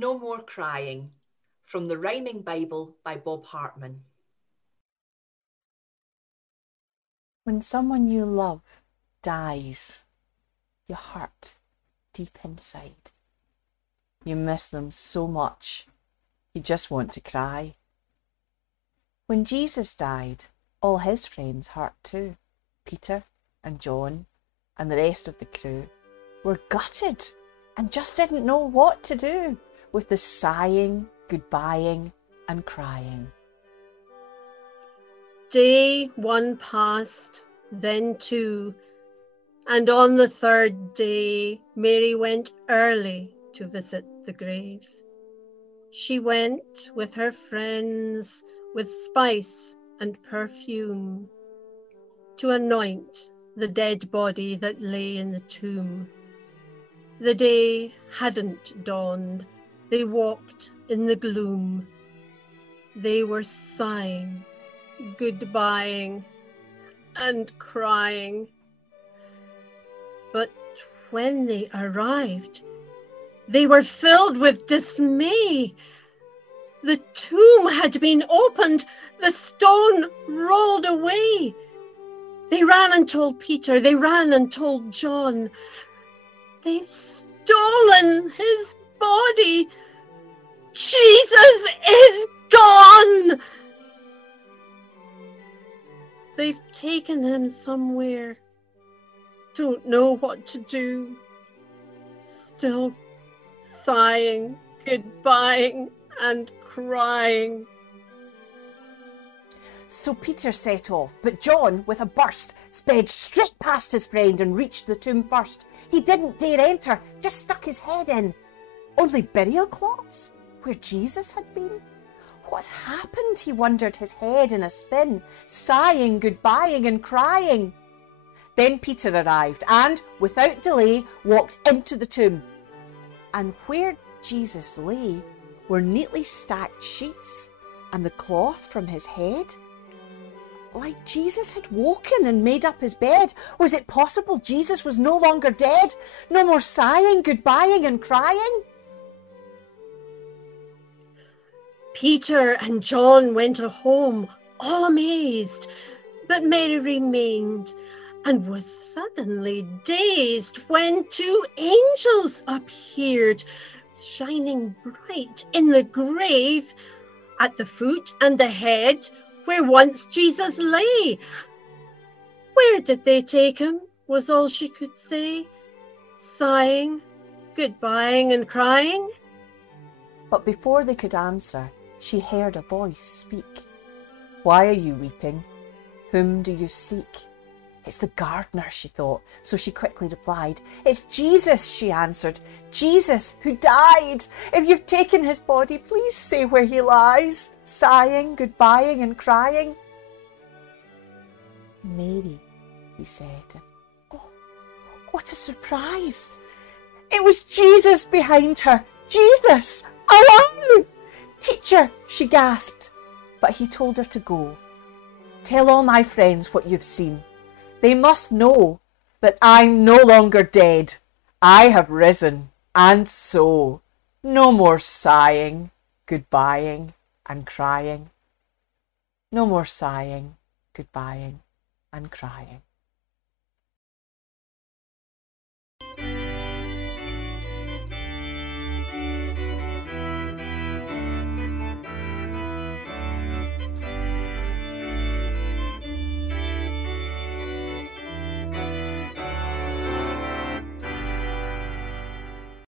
No More Crying, from the Rhyming Bible by Bob Hartman. When someone you love dies, you hurt deep inside. You miss them so much, you just want to cry. When Jesus died, all his friends hurt too. Peter and John and the rest of the crew were gutted and just didn't know what to do with the sighing, goodbying and crying. Day one passed, then two, and on the third day Mary went early to visit the grave. She went with her friends with spice and perfume to anoint the dead body that lay in the tomb. The day hadn't dawned. They walked in the gloom. They were sighing, goodbying, and crying. But when they arrived, they were filled with dismay. The tomb had been opened, the stone rolled away. They ran and told Peter, they ran and told John. They've stolen his body. Jesus is gone. They've taken him somewhere. Don't know what to do. Still sighing, goodbying, and crying. So Peter set off, but John, with a burst, sped straight past his friend and reached the tomb first. He didn't dare enter, just stuck his head in. Only burial cloths, where Jesus had been? What's happened? He wondered, his head in a spin, sighing, goodbying and crying. Then Peter arrived and, without delay, walked into the tomb. And where Jesus lay were neatly stacked sheets and the cloth from his head. Like Jesus had woken and made up his bed. Was it possible Jesus was no longer dead? No more sighing, goodbying and crying? Peter and John went home, all amazed, but Mary remained and was suddenly dazed when two angels appeared, shining bright in the grave at the foot and the head where once Jesus lay. Where did they take him, was all she could say, sighing, goodbying and crying. But before they could answer, she heard a voice speak. Why are you weeping? Whom do you seek? It's the gardener, she thought, so she quickly replied. It's Jesus, she answered. Jesus, who died. If you've taken his body, please say where he lies, sighing, goodbying and crying. Mary, he said. Oh, what a surprise. It was Jesus behind her. Jesus, alive! Teacher, she gasped, but he told her to go. Tell all my friends what you've seen. They must know that I'm no longer dead. I have risen, and so no more sighing, goodbying and crying. No more sighing, goodbying and crying.